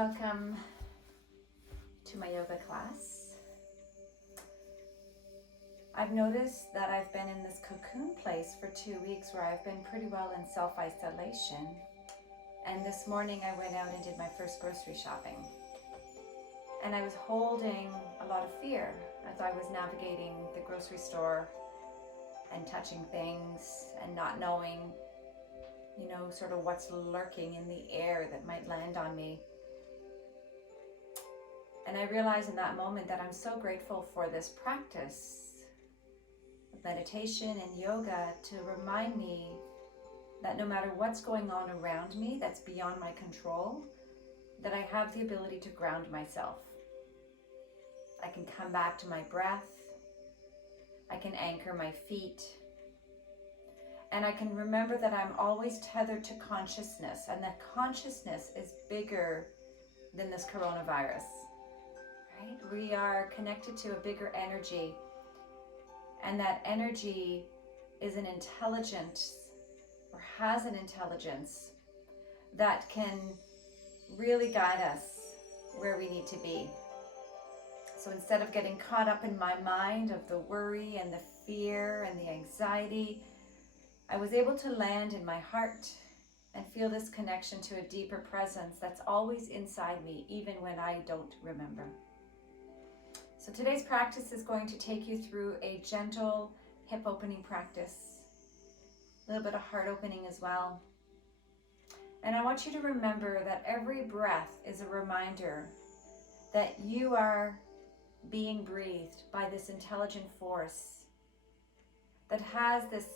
Welcome to my yoga class. I've noticed that I've been in this cocoon place for 2 weeks where I've been pretty well in self-isolation. And this morning I went out and did my first grocery shopping. And I was holding a lot of fear as I was navigating the grocery store and touching things and not knowing, sort of what's lurking in the air that might land on me. And I realized in that moment that I'm so grateful for this practice of meditation and yoga to remind me that no matter what's going on around me that's beyond my control, that I have the ability to ground myself. I can come back to my breath. I can anchor my feet. And I can remember that I'm always tethered to consciousness, and that consciousness is bigger than this coronavirus. Right? We are connected to a bigger energy, and that energy is an intelligence, or has an intelligence, that can really guide us where we need to be. So instead of getting caught up in my mind of the worry and the fear and the anxiety, I was able to land in my heart and feel this connection to a deeper presence that's always inside me, even when I don't remember. So today's practice is going to take you through a gentle hip opening practice, a little bit of heart opening as well. And I want you to remember that every breath is a reminder that you are being breathed by this intelligent force that has this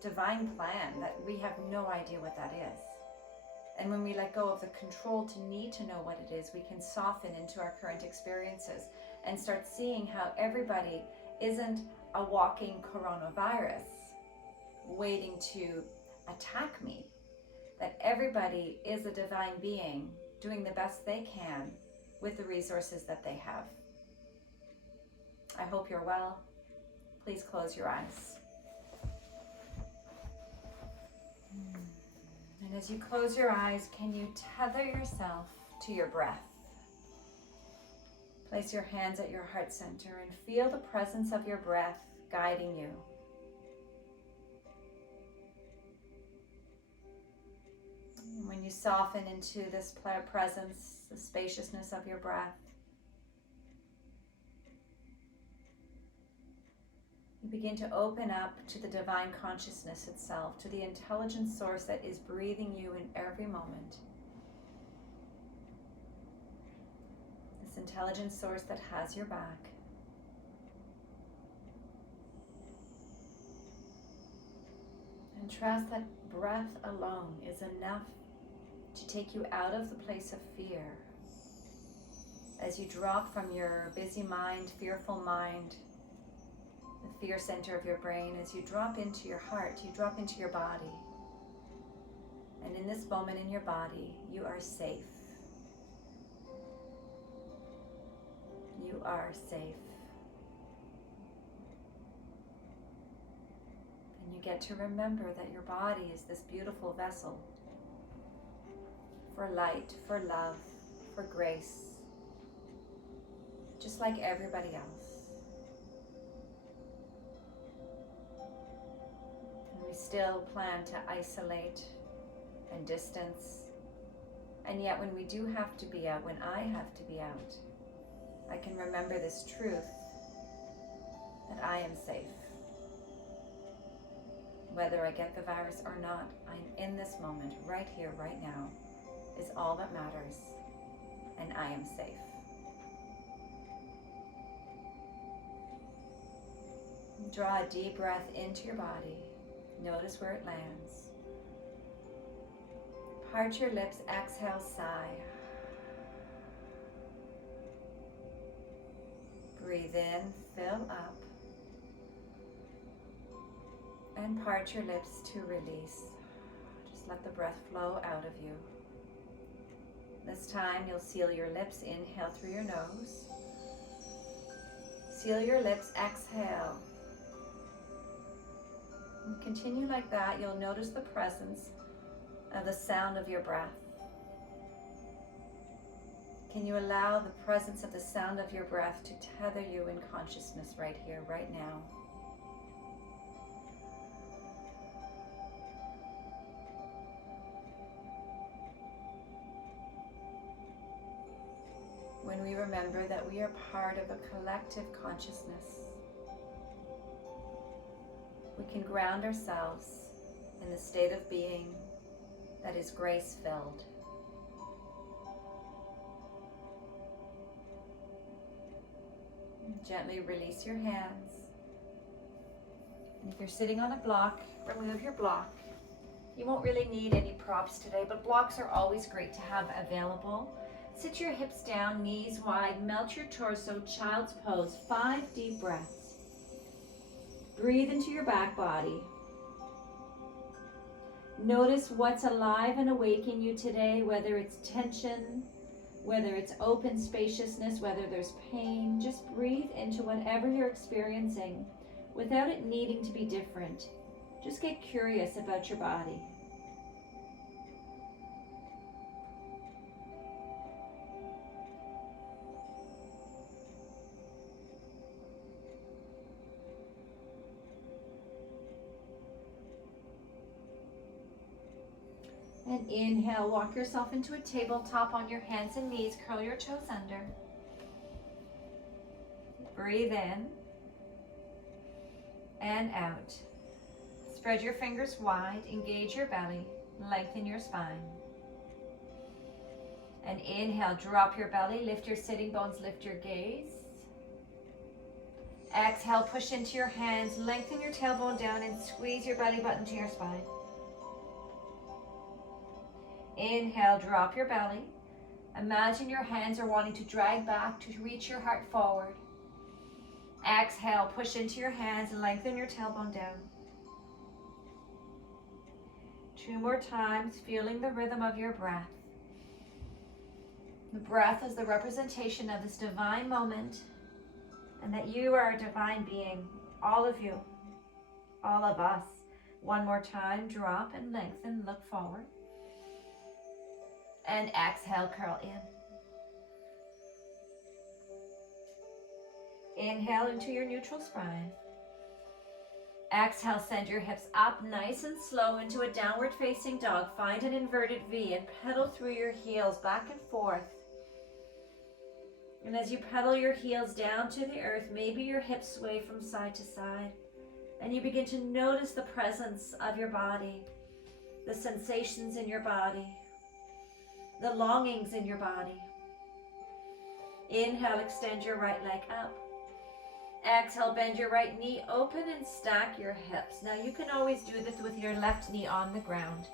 divine plan that we have no idea what that is. And when we let go of the control to need to know what it is, we can soften into our current experiences and start seeing how everybody isn't a walking coronavirus waiting to attack me, that everybody is a divine being doing the best they can with the resources that they have. I hope you're well. Please close your eyes. And as you close your eyes, can you tether yourself to your breath? Place your hands at your heart center and feel the presence of your breath guiding you. And when you soften into this presence, the spaciousness of your breath, you begin to open up to the divine consciousness itself, to the intelligent source that is breathing you in every moment. This intelligent source that has your back. And trust that breath alone is enough to take you out of the place of fear. As you drop from your busy mind, fearful mind, the fear center of your brain, as you drop into your heart, you drop into your body. And in this moment in your body, you are safe. You are safe. And you get to remember that your body is this beautiful vessel for light, for love, for grace, just like everybody else. We still plan to isolate and distance. And yet when we do have to be out, when I have to be out, I can remember this truth that I am safe. Whether I get the virus or not, I'm in this moment, right here, right now, is all that matters. And I am safe. Draw a deep breath into your body. Notice where it lands. Part your lips, exhale, sigh. Breathe in, fill up. And part your lips to release. Just let the breath flow out of you. This time you'll seal your lips, inhale through your nose. Seal your lips, exhale. And continue like that. You'll notice the presence of the sound of your breath. Can you allow the presence of the sound of your breath to tether you in consciousness right here, right now? When we remember that we are part of a collective consciousness, we can ground ourselves in the state of being that is grace-filled. Gently release your hands. And if you're sitting on a block, remove your block. You won't really need any props today, but blocks are always great to have available. Sit your hips down, knees wide, melt your torso, child's pose. 5 deep breaths. Breathe into your back body. Notice what's alive and awake in you today, whether it's tension, whether it's open spaciousness, whether there's pain. Just breathe into whatever you're experiencing without it needing to be different. Just get curious about your body. And inhale, walk yourself into a tabletop on your hands and knees, curl your toes under. Breathe in and out. Spread your fingers wide, engage your belly, lengthen your spine. And inhale, drop your belly, lift your sitting bones, lift your gaze. Exhale, push into your hands, lengthen your tailbone down and squeeze your belly button to your spine. Inhale, drop your belly. Imagine your hands are wanting to drag back to reach your heart forward. Exhale, push into your hands and lengthen your tailbone down. 2 more times, feeling the rhythm of your breath. The breath is the representation of this divine moment, and that you are a divine being, all of you, all of us. 1 more time, drop and lengthen, look forward. And exhale, curl in. Inhale into your neutral spine. Exhale, send your hips up nice and slow into a downward facing dog. Find an inverted V and pedal through your heels back and forth. And as you pedal your heels down to the earth, maybe your hips sway from side to side. And you begin to notice the presence of your body, the sensations in your body, the longings in your body. Inhale, extend your right leg up. Exhale, bend your right knee open and stack your hips. Now you can always do this with your left knee on the ground.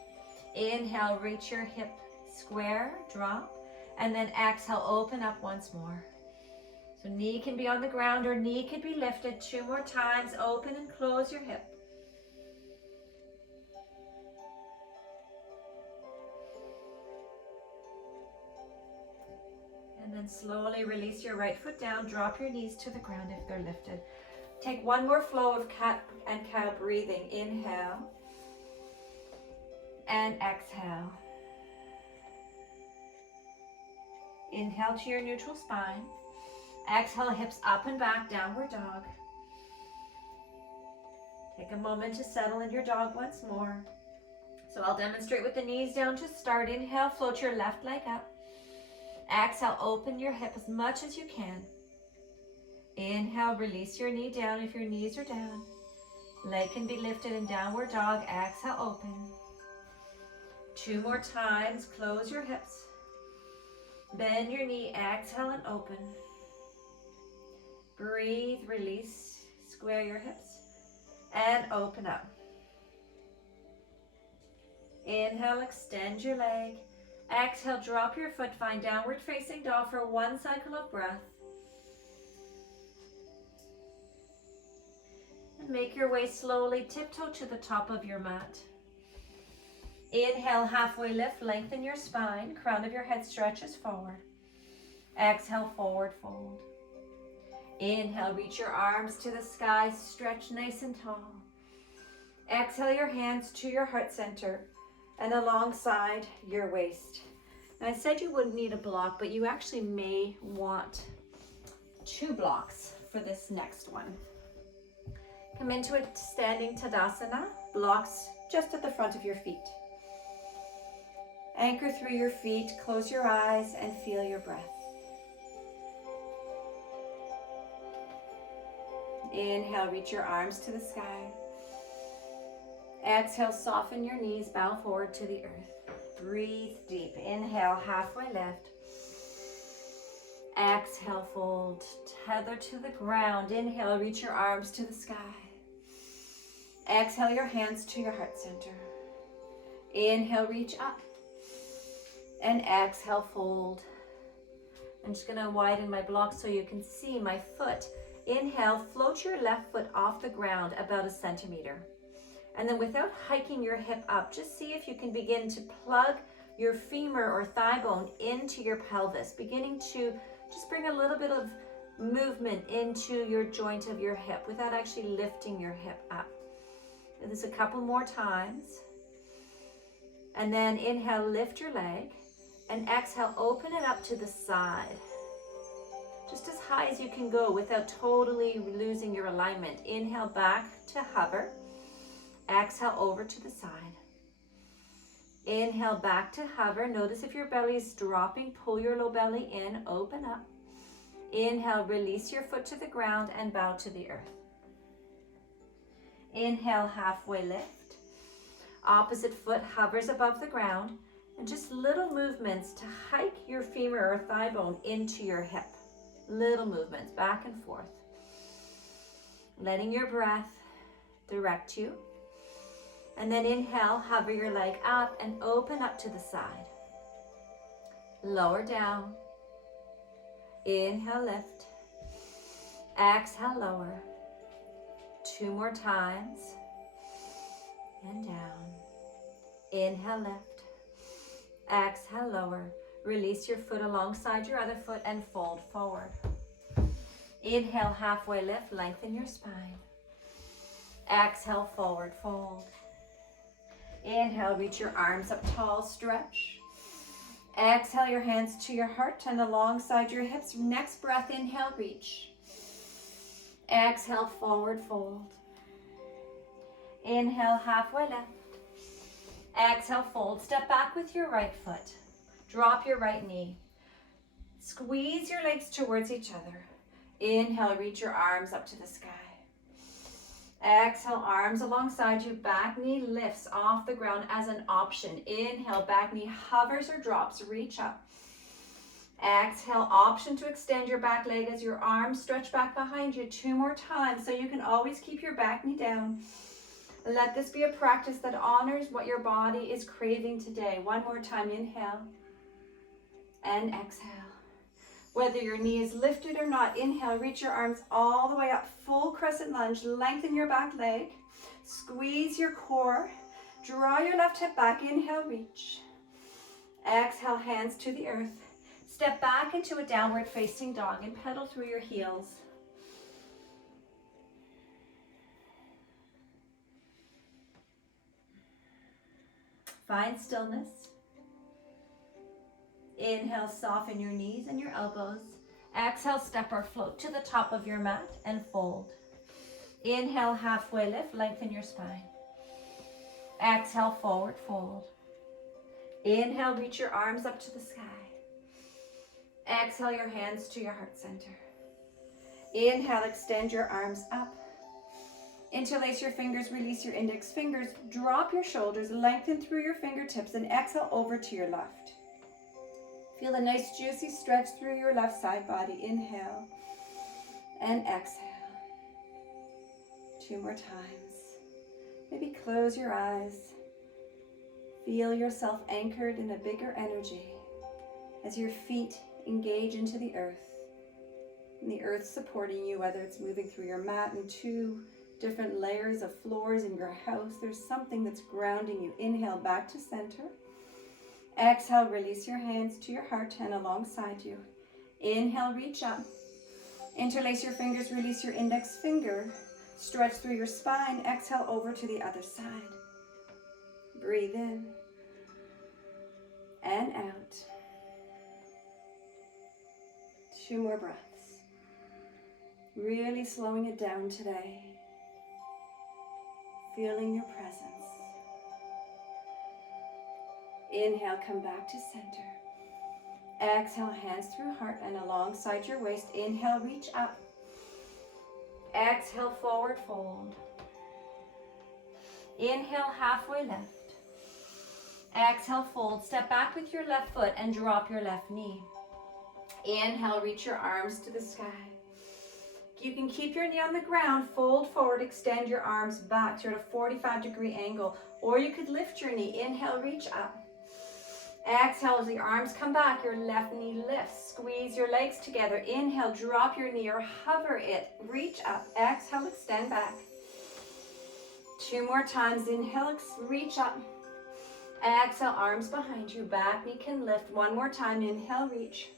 Inhale, reach your hip square, drop, and then exhale, open up once more. So knee can be on the ground or knee can be lifted. 2 more times, open and close your hip. And then slowly release your right foot down, drop your knees to the ground if they're lifted. Take 1 more flow of cat and cow breathing. Inhale and exhale. Inhale to your neutral spine. Exhale, hips up and back, downward dog. Take a moment to settle in your dog once more. So I'll demonstrate with the knees down to start. Inhale, float your left leg up. Exhale, open your hip as much as you can. Inhale, release your knee down if your knees are down. Leg can be lifted in downward dog. Exhale, open. 2 more times, close your hips. Bend your knee, exhale and open. Breathe, release, square your hips, and open up. Inhale, extend your leg. Exhale, drop your foot, find downward facing dog for 1 cycle of breath. And make your way slowly, tiptoe to the top of your mat. Inhale, halfway lift, lengthen your spine, crown of your head stretches forward. Exhale, forward fold. Inhale, reach your arms to the sky, stretch nice and tall. Exhale your hands to your heart center and alongside your waist. I said you wouldn't need a block, but you actually may want 2 blocks for this next one. Come into a standing Tadasana, blocks just at the front of your feet. Anchor through your feet, close your eyes, and feel your breath. Inhale, reach your arms to the sky. Exhale, soften your knees, bow forward to the earth. Breathe deep. Inhale, halfway lift. Exhale, fold. Tether to the ground. Inhale, reach your arms to the sky. Exhale, your hands to your heart center. Inhale, reach up. And exhale, fold. I'm just going to widen my block so you can see my foot. Inhale, float your left foot off the ground about 1 centimeter. And then without hiking your hip up, just see if you can begin to plug your femur or thigh bone into your pelvis, beginning to just bring a little bit of movement into your joint of your hip without actually lifting your hip up. Do this a couple more times. And then inhale, lift your leg, and exhale, open it up to the side. Just as high as you can go without totally losing your alignment. Inhale, back to hover. Exhale, over to the side. Inhale, back to hover. Notice if your belly is dropping, pull your low belly in, open up. Inhale, release your foot to the ground and bow to the earth. Inhale, halfway lift. Opposite foot hovers above the ground, and just little movements to hike your femur or thigh bone into your hip. Little movements back and forth. Letting your breath direct you. And then inhale, hover your leg up and open up to the side. Lower down. Inhale, lift. Exhale, lower. 2 more times. And down. Inhale, lift. Exhale, lower. Release your foot alongside your other foot and fold forward. Inhale, halfway lift, lengthen your spine. Exhale, forward fold. Inhale, reach your arms up tall, stretch. Exhale, your hands to your heart and alongside your hips. Next breath, inhale, reach. Exhale, forward fold. Inhale, halfway lift. Exhale, fold. Step back with your right foot. Drop your right knee. Squeeze your legs towards each other. Inhale, reach your arms up to the sky. Exhale, arms alongside you. Back knee lifts off the ground as an option. Inhale, back knee hovers or drops. Reach up. Exhale, option to extend your back leg as your arms stretch back behind you. 2 more times so you can always keep your back knee down. Let this be a practice that honors what your body is craving today. 1 more time, inhale and exhale. Whether your knee is lifted or not, inhale, reach your arms all the way up, full crescent lunge, lengthen your back leg, squeeze your core, draw your left hip back, inhale, reach. Exhale, hands to the earth. Step back into a downward facing dog and pedal through your heels. Find stillness. Inhale, soften your knees and your elbows. Exhale, step or float to the top of your mat and fold. Inhale, halfway lift, lengthen your spine. Exhale, forward fold. Inhale, reach your arms up to the sky. Exhale, your hands to your heart center. Inhale, extend your arms up. Interlace your fingers, release your index fingers. Drop your shoulders, lengthen through your fingertips, and exhale over to your left. Feel a nice juicy stretch through your left side body. Inhale and exhale. 2 more times. Maybe close your eyes. Feel yourself anchored in a bigger energy as your feet engage into the earth. And the earth supporting you, whether it's moving through your mat in 2 different layers of floors in your house. There's something that's grounding you. Inhale, back to center. Exhale, release your hands to your heart and alongside you. Inhale, reach up. Interlace your fingers, release your index finger. Stretch through your spine. Exhale over to the other side. Breathe in and out. 2 more breaths. Really slowing it down today. Feeling your presence. Inhale, come back to center. Exhale, hands through heart and alongside your waist. Inhale, reach up. Exhale, forward fold. Inhale, halfway left. Exhale, fold. Step back with your left foot and drop your left knee. Inhale, reach your arms to the sky. You can keep your knee on the ground, fold forward, extend your arms back. So you're at a 45-degree angle. Or you could lift your knee. Inhale, reach up. Exhale, as the arms come back, your left knee lifts. Squeeze your legs together. Inhale, drop your knee or hover it. Reach up. Exhale, extend back. 2 more times. Inhale, reach up. Exhale, arms behind you. Back knee can lift. 1 more time. Inhale, reach.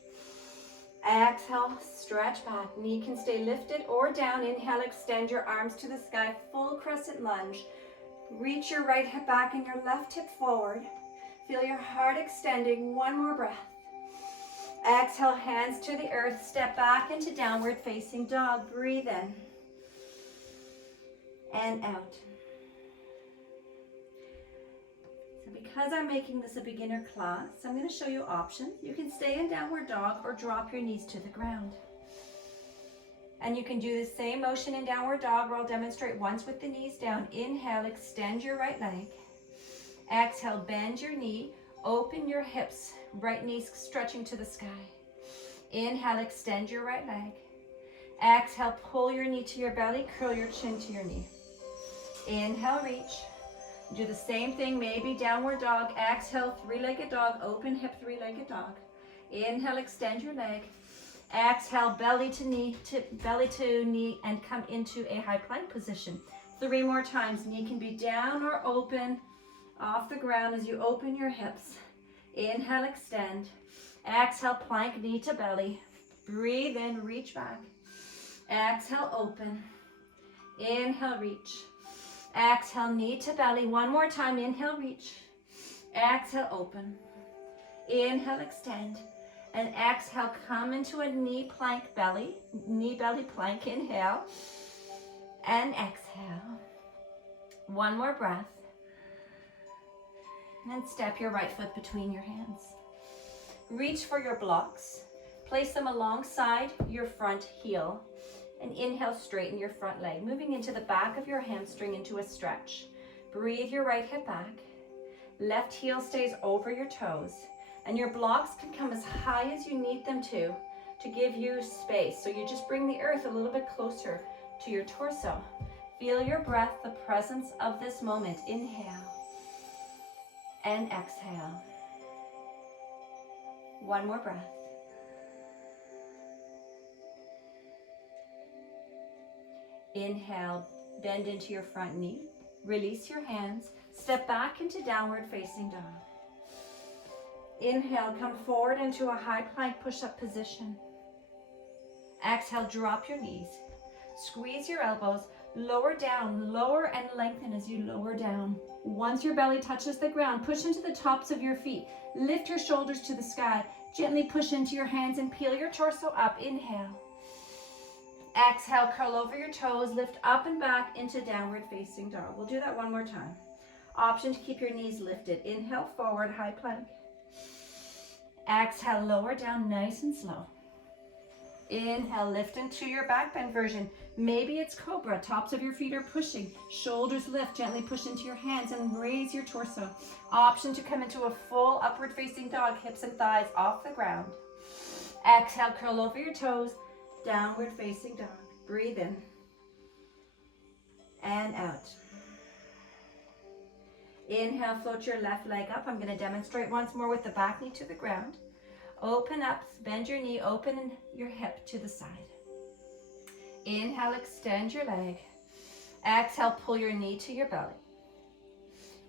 Exhale, stretch back. Knee can stay lifted or down. Inhale, extend your arms to the sky. Full crescent lunge. Reach your right hip back and your left hip forward. Feel your heart extending. 1 more breath. Exhale, hands to the earth. Step back into downward facing dog. Breathe in and out. So because I'm making this a beginner class, I'm going to show you options. You can stay in downward dog or drop your knees to the ground. And you can do the same motion in downward dog, where I'll demonstrate once with the knees down. Inhale, extend your right leg. Exhale, bend your knee, open your hips, right knee stretching to the sky. Inhale, extend your right leg. Exhale, pull your knee to your belly, curl your chin to your knee. Inhale, reach. Do the same thing, maybe downward dog. Exhale, 3-legged dog, open hip, 3-legged dog. Inhale, extend your leg. Exhale, belly to knee, and come into a high plank position. 3 more times. Knee can be down or open off the ground as you open your hips. Inhale, extend. Exhale, plank, knee to belly. Breathe in, reach back. Exhale, open. Inhale, reach. Exhale, knee to belly. 1 more time. Inhale, reach. Exhale, open. Inhale, extend. And exhale, come into a knee plank belly. Knee belly plank. Inhale. And exhale. 1 more breath. And step your right foot between your hands. Reach for your blocks. Place them alongside your front heel. And inhale, straighten your front leg, moving into the back of your hamstring into a stretch. Breathe your right hip back. Left heel stays over your toes. And your blocks can come as high as you need them to give you space. So you just bring the earth a little bit closer to your torso. Feel your breath, the presence of this moment. Inhale. And exhale. 1 more breath. Inhale, bend into your front knee. Release your hands. Step back into downward facing dog. Inhale, come forward into a high plank push-up position. Exhale, drop your knees. Squeeze your elbows. Lower down, lower and lengthen as you lower down. Once your belly touches the ground, push into the tops of your feet. Lift your shoulders to the sky. Gently push into your hands and peel your torso up. Inhale. Exhale, curl over your toes, lift up and back into downward facing dog. We'll do that 1 more time. Option to keep your knees lifted. Inhale, forward, high plank. Exhale, lower down, nice and slow. Inhale, lift into your back bend version. Maybe it's cobra. Tops of your feet are pushing. Shoulders lift. Gently push into your hands and raise your torso. Option to come into a full upward facing dog. Hips and thighs off the ground. Exhale, curl over your toes. Downward facing dog. Breathe in. And out. Inhale, float your left leg up. I'm going to demonstrate once more with the back knee to the ground. Open up, bend your knee, open your hip to the side. Inhale, extend your leg. Exhale, pull your knee to your belly.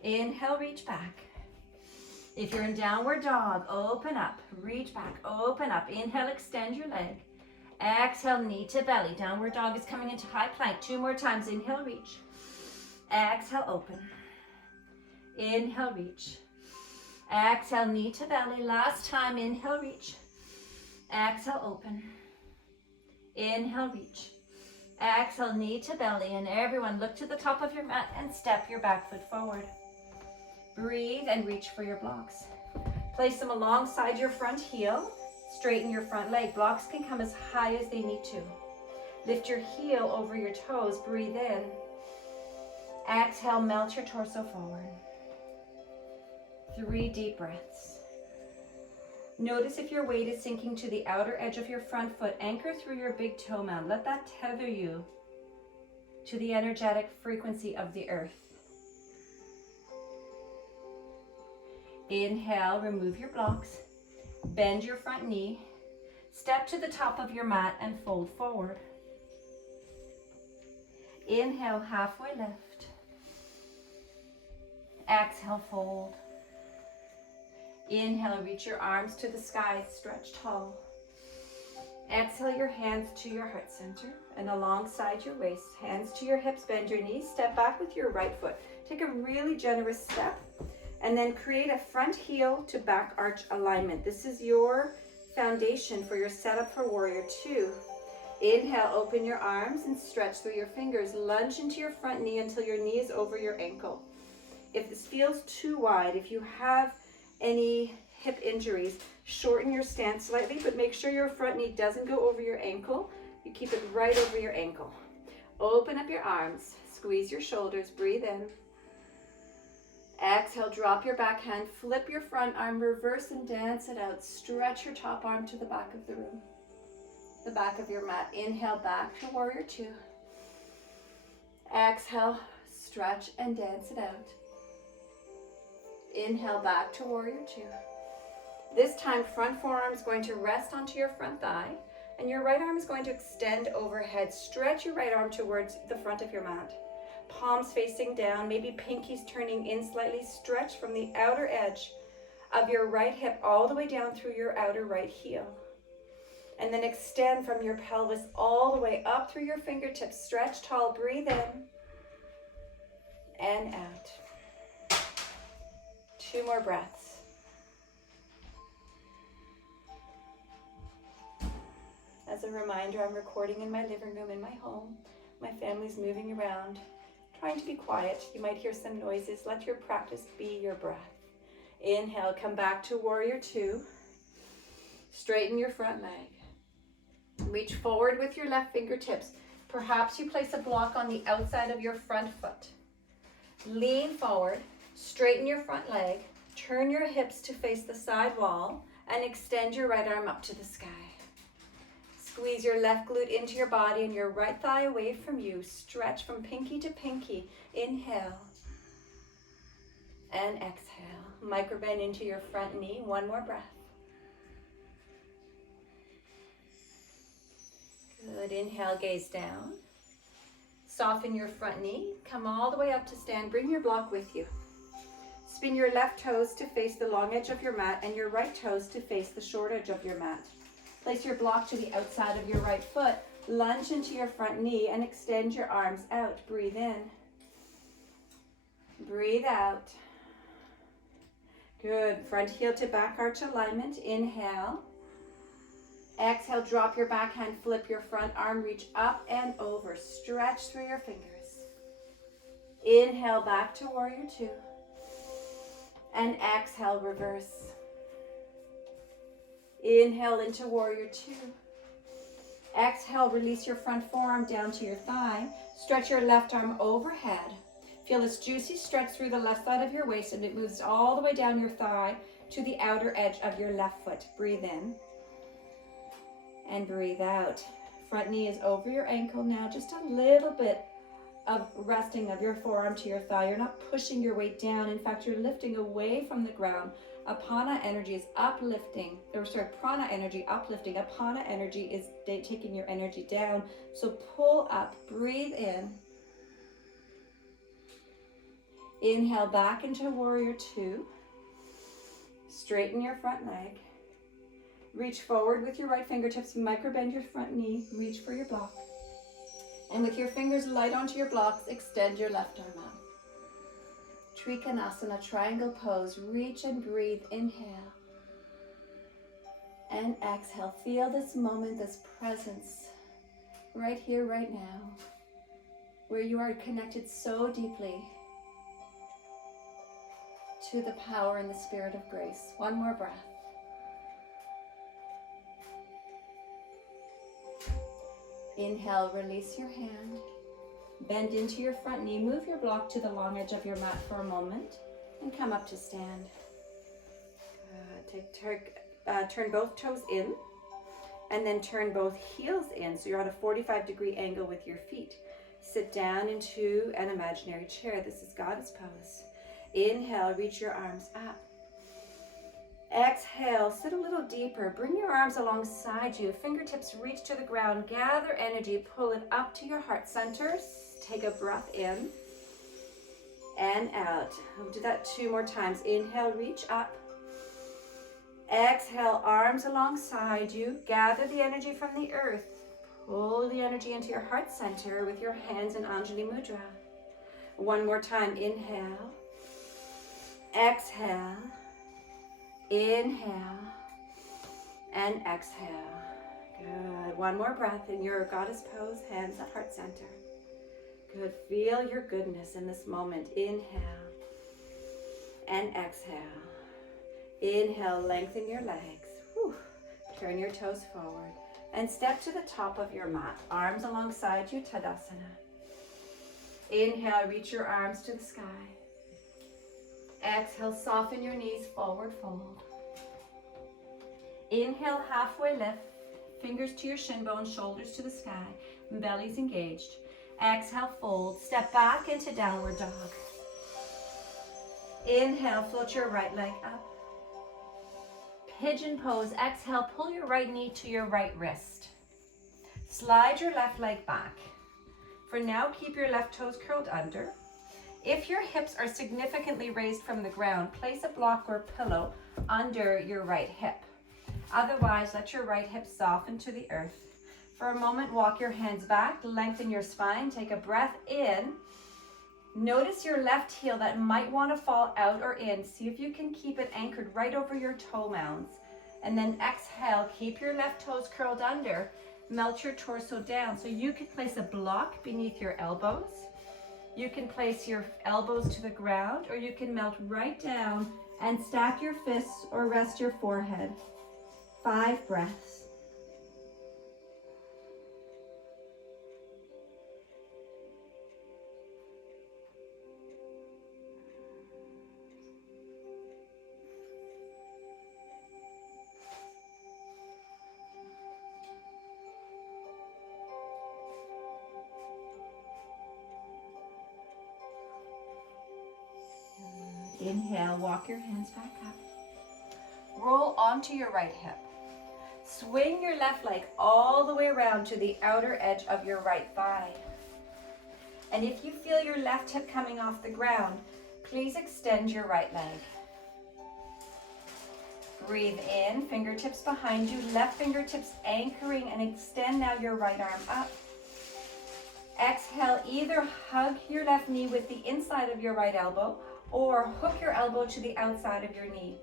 Inhale, reach back. If you're in downward dog, open up, reach back, open up. Inhale, extend your leg. Exhale, knee to belly. Downward dog is coming into high plank. 2 more times. Inhale, reach. Exhale, open. Inhale, reach. Exhale, knee to belly. Last time. Inhale, reach. Exhale, open. Inhale, reach. Exhale, knee to belly, and everyone look to the top of your mat and step your back foot forward. Breathe and reach for your blocks. Place them alongside your front heel. Straighten your front leg. Blocks can come as high as they need to. Lift your heel over your toes. Breathe in. Exhale, melt your torso forward. 3 deep breaths. Notice if your weight is sinking to the outer edge of your front foot. Anchor through your big toe mound. Let that tether you to the energetic frequency of the earth. Inhale, remove your blocks. Bend your front knee. Step to the top of your mat and fold forward. Inhale, halfway lift. Exhale, fold. Inhale, reach your arms to the sky, stretch tall. Exhale your hands to your heart center and alongside your waist. Hands to your hips, bend your knees, step back with your right foot. Take a really generous step and then create a front heel to back arch alignment. This is your foundation for your setup for Warrior Two. Inhale, open your arms and stretch through your fingers. Lunge into your front knee until your knee is over your ankle. If this feels too wide, if you have any hip injuries, shorten your stance slightly, but make sure your front knee doesn't go over your ankle. You keep it right over your ankle. Open up your arms, squeeze your shoulders, breathe in. Exhale, drop your back hand, flip your front arm, reverse and dance it out. Stretch your top arm to the back of the room, the back of your mat. Inhale, back to Warrior Two. Exhale, stretch and dance it out. Inhale, back to Warrior Two. This time, front forearm is going to rest onto your front thigh, and your right arm is going to extend overhead. Stretch your right arm towards the front of your mat. Palms facing down, maybe pinkies turning in slightly. Stretch from the outer edge of your right hip all the way down through your outer right heel. And then extend from your pelvis all the way up through your fingertips. Stretch tall, breathe in and out. 2 more breaths. As a reminder, I'm recording in my living room in my home. My family's moving around, trying to be quiet. You might hear some noises. Let your practice be your breath. Inhale, come back to Warrior Two. Straighten your front leg. Reach forward with your left fingertips. Perhaps you place a block on the outside of your front foot. Lean forward, straighten your front leg, turn your hips to face the side wall, and extend your right arm up to the sky. Squeeze your left glute into your body and your right thigh away from you. Stretch from pinky to pinky. Inhale and exhale. Microbend into your front knee. 1 more breath. Good. Inhale, gaze down. Soften your front knee. Come all the way up to stand. Bring your block with you. Spin your left toes to face the long edge of your mat and your right toes to face the short edge of your mat. Place your block to the outside of your right foot. Lunge into your front knee and extend your arms out. Breathe in. Breathe out. Good. Front heel to back arch alignment. Inhale. Exhale, drop your back hand, flip your front arm, reach up and over. Stretch through your fingers. Inhale, back to Warrior Two. And exhale, reverse. Inhale into Warrior Two. Exhale, release your front forearm down to your thigh. Stretch your left arm overhead. Feel this juicy stretch through the left side of your waist, and it moves all the way down your thigh to the outer edge of your left foot. Breathe in. And breathe out. Front knee is over your ankle now. Just a little bit of resting of your forearm to your thigh. You're not pushing your weight down. In fact, you're lifting away from the ground. Apana energy is uplifting, prana energy uplifting. Apana energy is taking your energy down. So pull up, breathe in. Inhale back into Warrior Two. Straighten your front leg. Reach forward with your right fingertips, microbend your front knee, reach for your block. And with your fingers light onto your blocks, extend your left arm out. Trikonasana, triangle pose. Reach and breathe. Inhale. And exhale. Feel this moment, this presence right here, right now, where you are connected so deeply to the power and the spirit of grace. One more breath. Inhale, release your hand. Bend into your front knee. Move your block to the long edge of your mat for a moment and come up to stand. Turn both toes in and then turn both heels in. So you're at a 45-degree angle with your feet. Sit down into an imaginary chair. This is Goddess pose. Inhale, reach your arms up. Exhale, sit a little deeper. Bring your arms alongside you. Fingertips reach to the ground. Gather energy. Pull it up to your heart center. Take a breath in and out. We'll do that 2 more times. Inhale, reach up. Exhale, arms alongside you. Gather the energy from the earth. Pull the energy into your heart center with your hands in Anjali Mudra. 1 more time. Inhale. Exhale. Inhale. And exhale. Good. 1 more breath in your Goddess pose. Hands at heart center. Good. Feel your goodness in this moment. Inhale. And exhale. Inhale, lengthen your legs. Whew. Turn your toes forward and step to the top of your mat. Arms alongside you, Tadasana. Inhale, reach your arms to the sky. Exhale, soften your knees, forward fold. Inhale, halfway lift. Fingers to your shin bones, shoulders to the sky. Belly's engaged. Exhale, fold. Step back into downward dog. Inhale, float your right leg up. Pigeon pose. Exhale, pull your right knee to your right wrist. Slide your left leg back. For now, keep your left toes curled under. If your hips are significantly raised from the ground, place a block or pillow under your right hip. Otherwise, let your right hip soften to the earth. For a moment, walk your hands back, lengthen your spine, take a breath in. Notice your left heel that might want to fall out or in. See if you can keep it anchored right over your toe mounds. And then exhale, keep your left toes curled under. Melt your torso down. So you could place a block beneath your elbows. You can place your elbows to the ground, or you can melt right down and stack your fists or rest your forehead. 5 breaths. Inhale, walk your hands back up. Roll onto your right hip. Swing your left leg all the way around to the outer edge of your right thigh. And if you feel your left hip coming off the ground, please extend your right leg. Breathe in, fingertips behind you, left fingertips anchoring, and extend now your right arm up. Exhale, either hug your left knee with the inside of your right elbow or hook your elbow to the outside of your knee.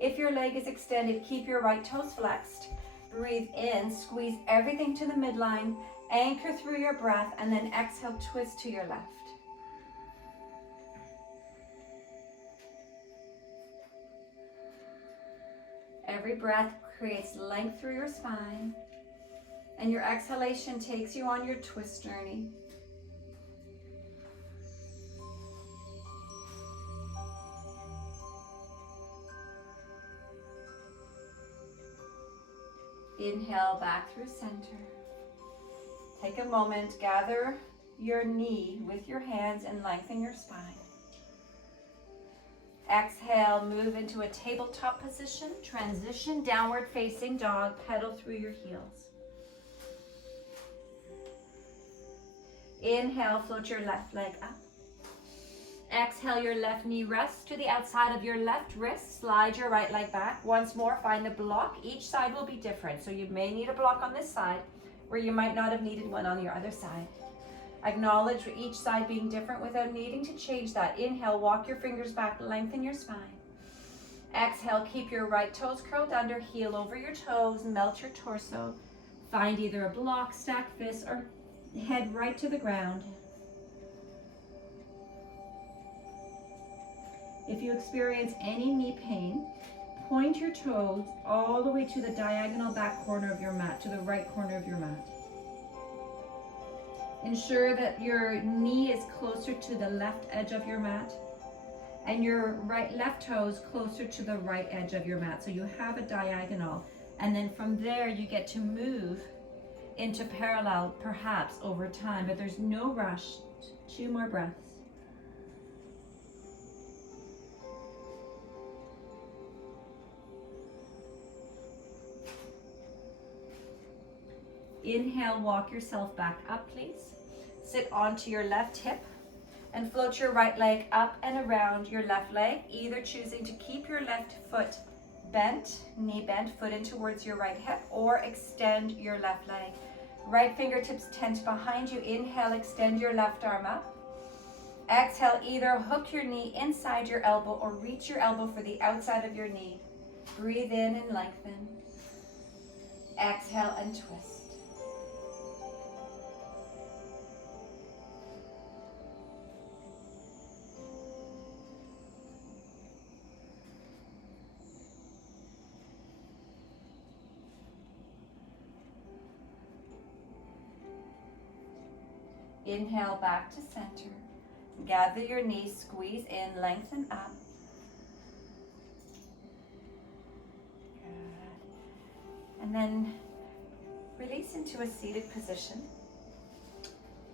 If your leg is extended, keep your right toes flexed. Breathe in, squeeze everything to the midline, anchor through your breath, and then exhale, twist to your left. Every breath creates length through your spine, and your exhalation takes you on your twist journey. Inhale back through center. Take a moment, gather your knee with your hands and lengthen your spine. Exhale, move into a tabletop position. Transition, downward facing dog, pedal through your heels. Inhale, float your left leg up. Exhale, your left knee rests to the outside of your left wrist. Slide your right leg back. Once more, find a block. Each side will be different. So you may need a block on this side where you might not have needed one on your other side. Acknowledge each side being different without needing to change that. Inhale, walk your fingers back, lengthen your spine. Exhale, keep your right toes curled under, heel over your toes, melt your torso. Find either a block, stack fists, or head right to the ground. If you experience any knee pain, point your toes all the way to the diagonal back corner of your mat, to the right corner of your mat. Ensure that your knee is closer to the left edge of your mat and your left toes closer to the right edge of your mat. So you have a diagonal. And then from there you get to move into parallel perhaps over time, but there's no rush. 2 more breaths. Inhale, walk yourself back up, please. Sit onto your left hip and float your right leg up and around your left leg, either choosing to keep your left foot bent, knee bent, foot in towards your right hip, or extend your left leg. Right fingertips tent behind you. Inhale, extend your left arm up. Exhale, either hook your knee inside your elbow or reach your elbow for the outside of your knee. Breathe in and lengthen. Exhale and twist. Inhale back to center. Gather your knees, squeeze in, lengthen up. Good. And then release into a seated position.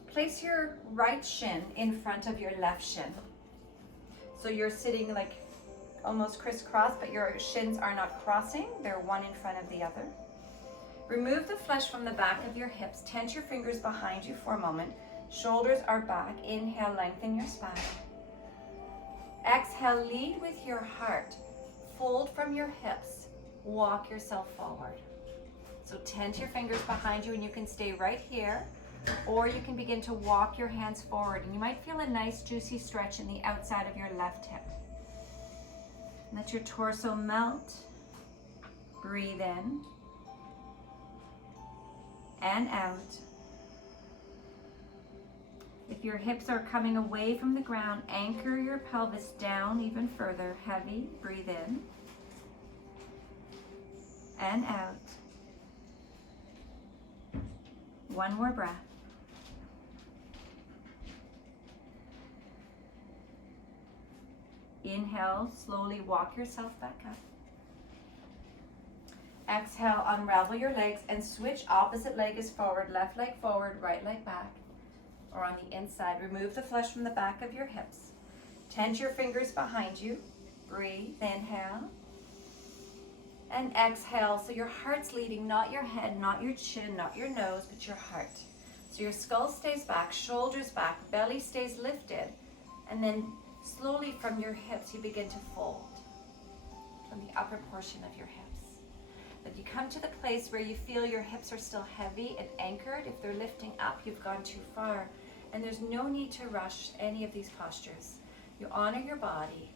Place your right shin in front of your left shin. So you're sitting like almost crisscross, but your shins are not crossing. They're one in front of the other. Remove the flesh from the back of your hips. Tense your fingers behind you for a moment. Shoulders are back. Inhale, lengthen your spine. Exhale, lead with your heart. Fold from your hips. Walk yourself forward. So tense your fingers behind you, and you can stay right here, or you can begin to walk your hands forward, and you might feel a nice juicy stretch in the outside of your left hip. Let your torso melt. Breathe in and out. If your hips are coming away from the ground, anchor your pelvis down even further. Heavy. Breathe in and out. One more breath. Inhale, slowly walk yourself back up. Exhale, unravel your legs and switch. Opposite leg is forward, left leg forward, right leg back. Or on the inside. Remove the flesh from the back of your hips. Tense your fingers behind you. Breathe, inhale. And exhale, so your heart's leading, not your head, not your chin, not your nose, but your heart. So your skull stays back, shoulders back, belly stays lifted, and then slowly from your hips you begin to fold from the upper portion of your hips. But you come to the place where you feel your hips are still heavy and anchored. If they're lifting up, you've gone too far. And there's no need to rush any of these postures. You honor your body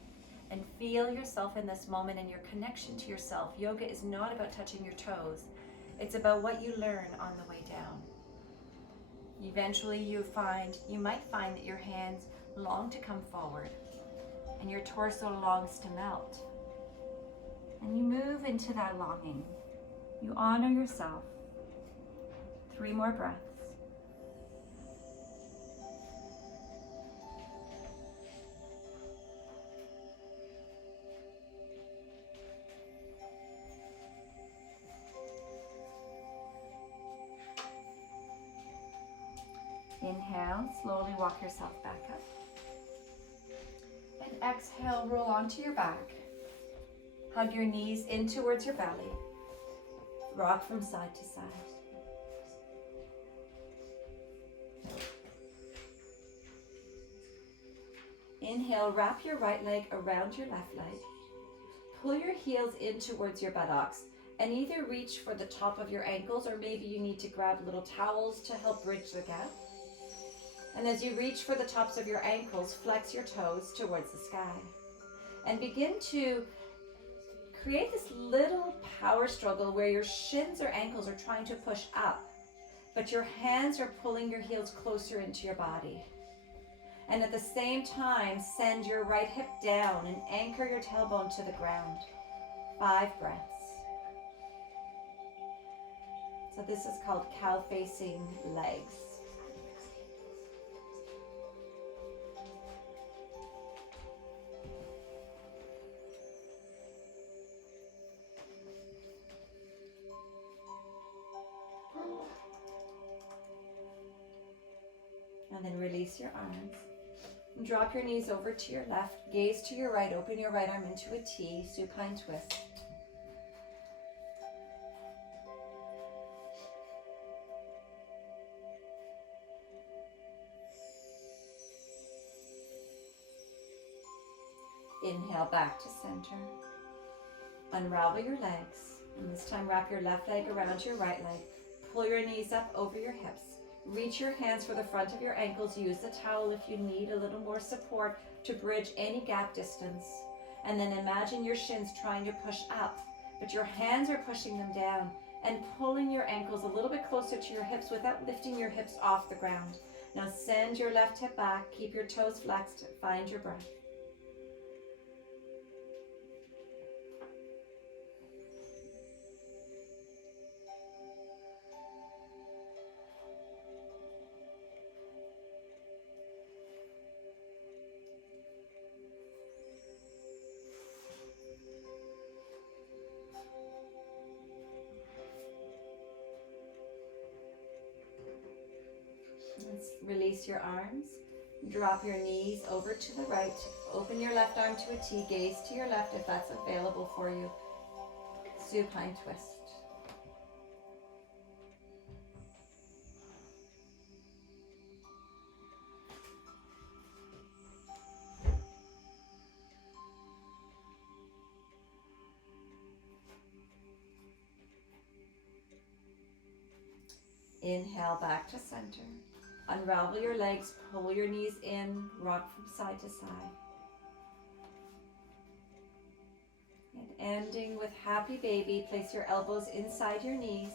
and feel yourself in this moment and your connection to yourself. Yoga is not about touching your toes. It's about what you learn on the way down. Eventually you might find that your hands long to come forward and your torso longs to melt. And you move into that longing. You honor yourself. 3 more breaths. Inhale, slowly walk yourself back up. And exhale, roll onto your back. Hug your knees in towards your belly. Rock from side to side. Inhale, wrap your right leg around your left leg. Pull your heels in towards your buttocks and either reach for the top of your ankles, or maybe you need to grab little towels to help bridge the gap. And as you reach for the tops of your ankles, flex your toes towards the sky and begin to create this little power struggle where your shins or ankles are trying to push up. but your hands are pulling your heels closer into your body. And at the same time, send your right hip down and anchor your tailbone to the ground. 5 breaths. So this is called cow facing legs. And then release your arms. And drop your knees over to your left, gaze to your right, open your right arm into a T, supine twist. Inhale back to center. Unravel your legs. And this time wrap your left leg around your right leg. Pull your knees up over your hips. Reach your hands for the front of your ankles. Use the towel if you need a little more support to bridge any gap distance. And then imagine your shins trying to push up, but your hands are pushing them down and pulling your ankles a little bit closer to your hips without lifting your hips off the ground. Now send your left hip back. Keep your toes flexed. Find your breath. Let's release your arms. Drop your knees over to the right. Open your left arm to a T. Gaze to your left if that's available for you. Supine twist. Inhale back to center. Unravel your legs, pull your knees in, rock from side to side. And ending with happy baby, place your elbows inside your knees.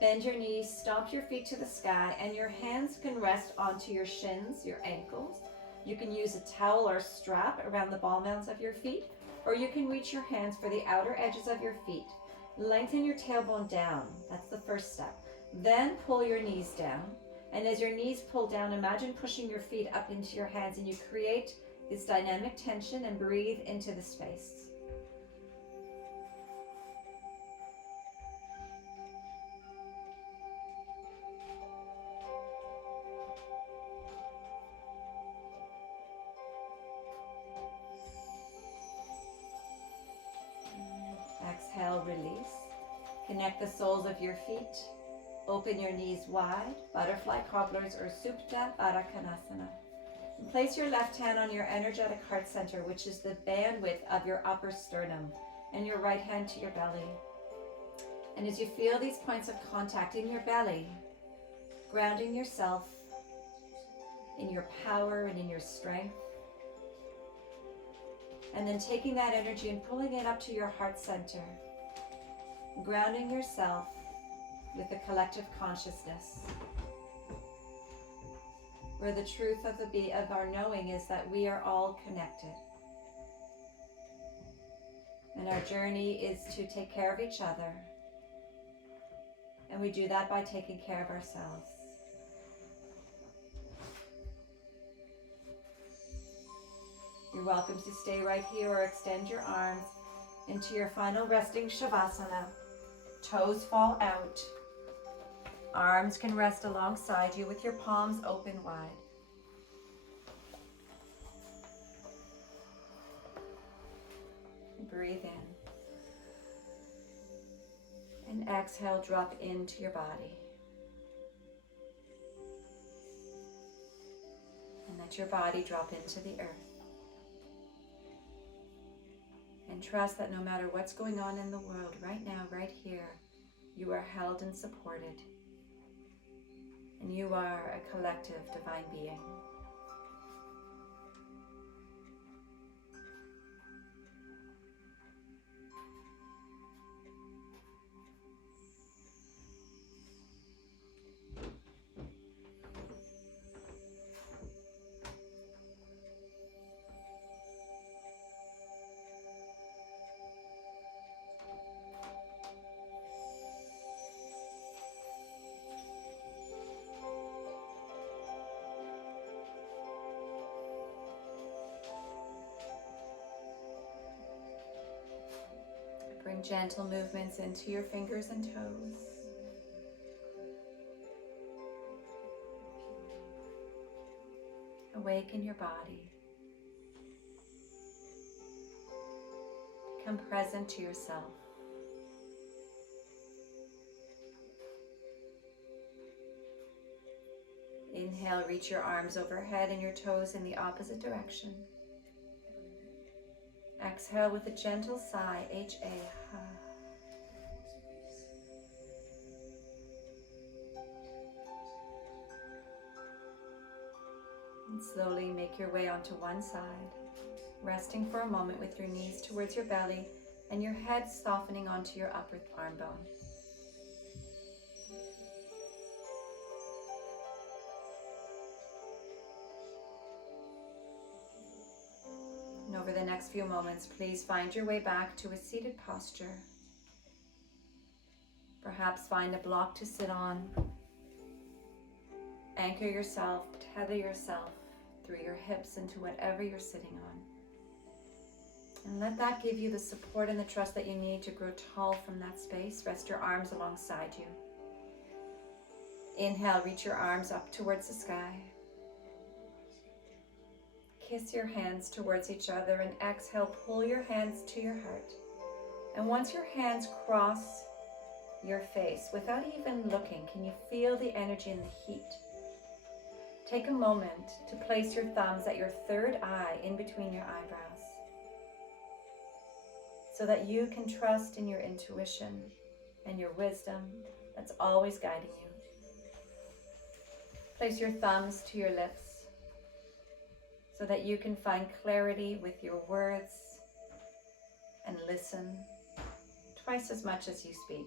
Bend your knees, stomp your feet to the sky, and your hands can rest onto your shins, your ankles. You can use a towel or strap around the ball mounds of your feet, or you can reach your hands for the outer edges of your feet. Lengthen your tailbone down. That's the first step. Then pull your knees down. And as your knees pull down, imagine pushing your feet up into your hands, and you create this dynamic tension and breathe into the space. Exhale, release. Connect the soles of your feet. Open your knees wide, butterfly cobblers or Supta Baddha Konasana. And place your left hand on your energetic heart center, which is the bandwidth of your upper sternum, and your right hand to your belly. And as you feel these points of contact in your belly, grounding yourself in your power and in your strength, and then taking that energy and pulling it up to your heart center, grounding yourself with the collective consciousness, where the truth of our knowing is that we are all connected. And our journey is to take care of each other. And we do that by taking care of ourselves. You're welcome to stay right here or extend your arms into your final resting Shavasana. Toes fall out. Arms can rest alongside you with your palms open wide. Breathe in. And exhale, drop into your body. And let your body drop into the earth. And trust that no matter what's going on in the world right now, right here, you are held and supported. And you are a collective divine being. Gentle movements into your fingers and toes. Awaken your body. Become present to yourself. Inhale, reach your arms overhead and your toes in the opposite direction. Exhale with a gentle sigh, H-A. And slowly make your way onto one side, resting for a moment with your knees towards your belly and your head softening onto your upper arm bone. And over the next few moments, please find your way back to a seated posture. Perhaps find a block to sit on. Anchor yourself, tether yourself through your hips into whatever you're sitting on. And let that give you the support and the trust that you need to grow tall from that space. Rest your arms alongside you. Inhale, reach your arms up towards the sky. Kiss your hands towards each other and exhale, pull your hands to your heart. And once your hands cross your face, without even looking, can you feel the energy and the heat? Take a moment to place your thumbs at your third eye in between your eyebrows so that you can trust in your intuition and your wisdom that's always guiding you. Place your thumbs to your lips so that you can find clarity with your words and listen twice as much as you speak.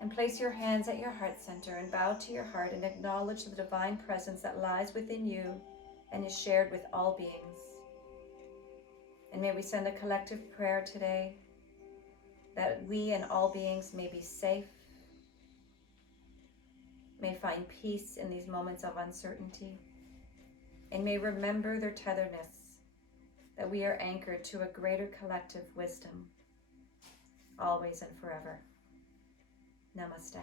And place your hands at your heart center and bow to your heart and acknowledge the divine presence that lies within you and is shared with all beings. And may we send a collective prayer today that we and all beings may be safe, may find peace in these moments of uncertainty, and may remember their tetherness, that we are anchored to a greater collective wisdom, always and forever. Namaste.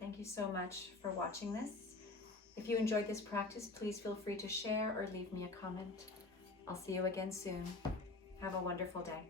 Thank you so much for watching this. If you enjoyed this practice, please feel free to share or leave me a comment. I'll see you again soon. Have a wonderful day.